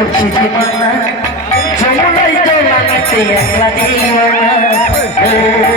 করছি যে যমুনাই তো লাগাতে একলা দিওয়ানা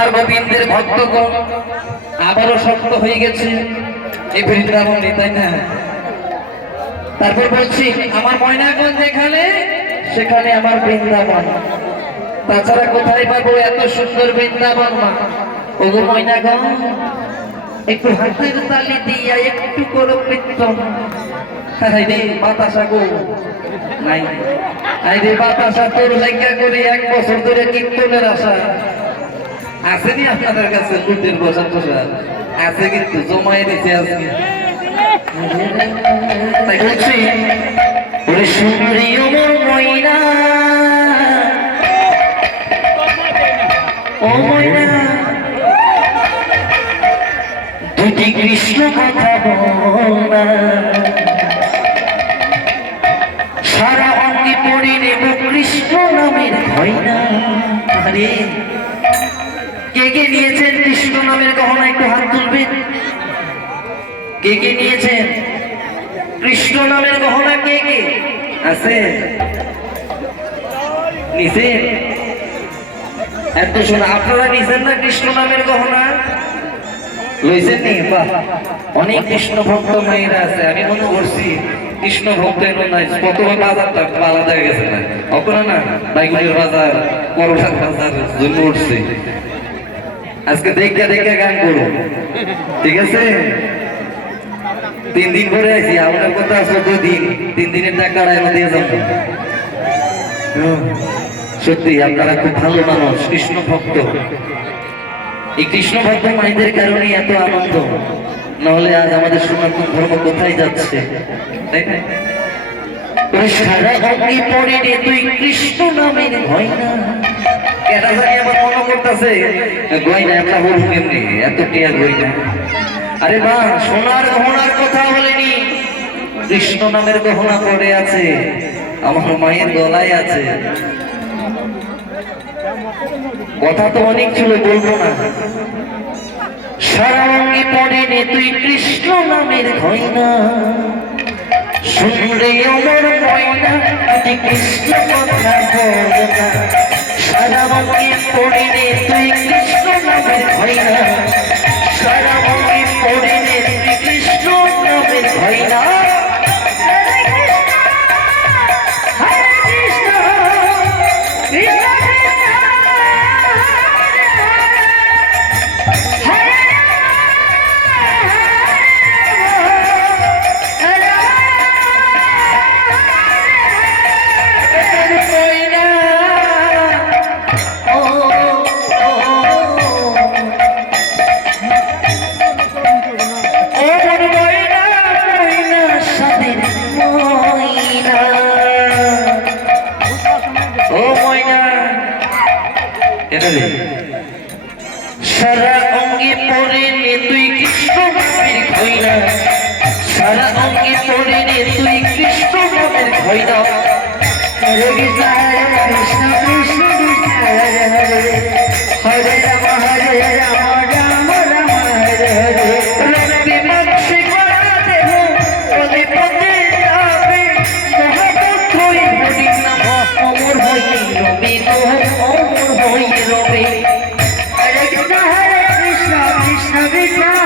আমার গোবিন্দের ভক্তগণ আবারও শক্ত হয়ে গেছে। এই বৃন্দাবন তাই না? তারপর বলছি, আমার ময়নাগঞ্জ যেখানে সেখানে আমার বৃন্দাবন। তাছাড়া কোথায় পাবো এত সুন্দর বৃন্দাবন মা? ওগো ময়নাগঞ্জ, একটু হাতের তালি দিয়া একটু করো কীর্তন। বাতাসা গো। নাই। বাতাসা তোর লেখা করে এক বছর ধরে কীর্তনের আশা। আসেনি আপনাদের কাছে? লুটের বসা বসা আছে কিন্তু, জমায়ে দিছে আজকে। সুন্দরী অমর ময়না, ও ময়না, দুটি কৃষ্ণ কথা বল না। সারা অঙ্গে পড়ে নেব কৃষ্ণ নামের গয়না আরে কে কে নিয়েছেন? কৃষ্ণ নামের গহনা একটু হাত তুলবেন। কে কে নিয়েছেন? কৃষ্ণ নামের গহনা কে কে? আছে। এত শোনা, আপনারা নিছেন না কৃষ্ণ নামের গহনা? লইছেন নি? বাহ। অনেক কৃষ্ণ ভক্ত মায়েরা আছে, আমি মনে করছি কৃষ্ণ ভক্ত নাই, প্রথমে বাজারটা একটু আলাদা গেছে না। অপনা না বাইগুলির বাজার বাজার জন্য উঠছে। আজকে দেখে দেখে গান করো ঠিক আছে? তিন দিন পরে আছি আমাদের কথা আছে দুই দিন তিন দিনের টাকা এনে দিয়ে যাব। সত্যি, আপনারা খুব ভালো মানুষ, কৃষ্ণ ভক্ত। এই কৃষ্ণ ভক্ত মাইদের কারণে এত আনন্দ। নাহলে আজ আমাদের সনাতন ধর্ম কোথায় যাচ্ছে? তাই না? সারা অগ্নি পড়ে তুই কৃষ্ণ নামের গয়না। আমার আরে সোনার গহনার কথা বলেনি। কৃষ্ণ নামের গহনা আছে। আমার মায়ের গলায় আছে। কথা তো অনেক ছিল, বলব না। সারা অঙ্গে পড়ে নে তুই কৃষ্ণ নামের গয়না। শুনলে তুই কৃষ্ণ কথা সারা অঙ্গে পড়ে তুই কৃষ্ণ নামের না সারা অঙ্গে সারা অঙ্গে পরে নে তুই কৃষ্ণ নামের খৈরা সারা অঙ্গে পরে নে তুই কৃষ্ণ নামের খৈনা হরে কৃষ্ণ কৃষ্ণ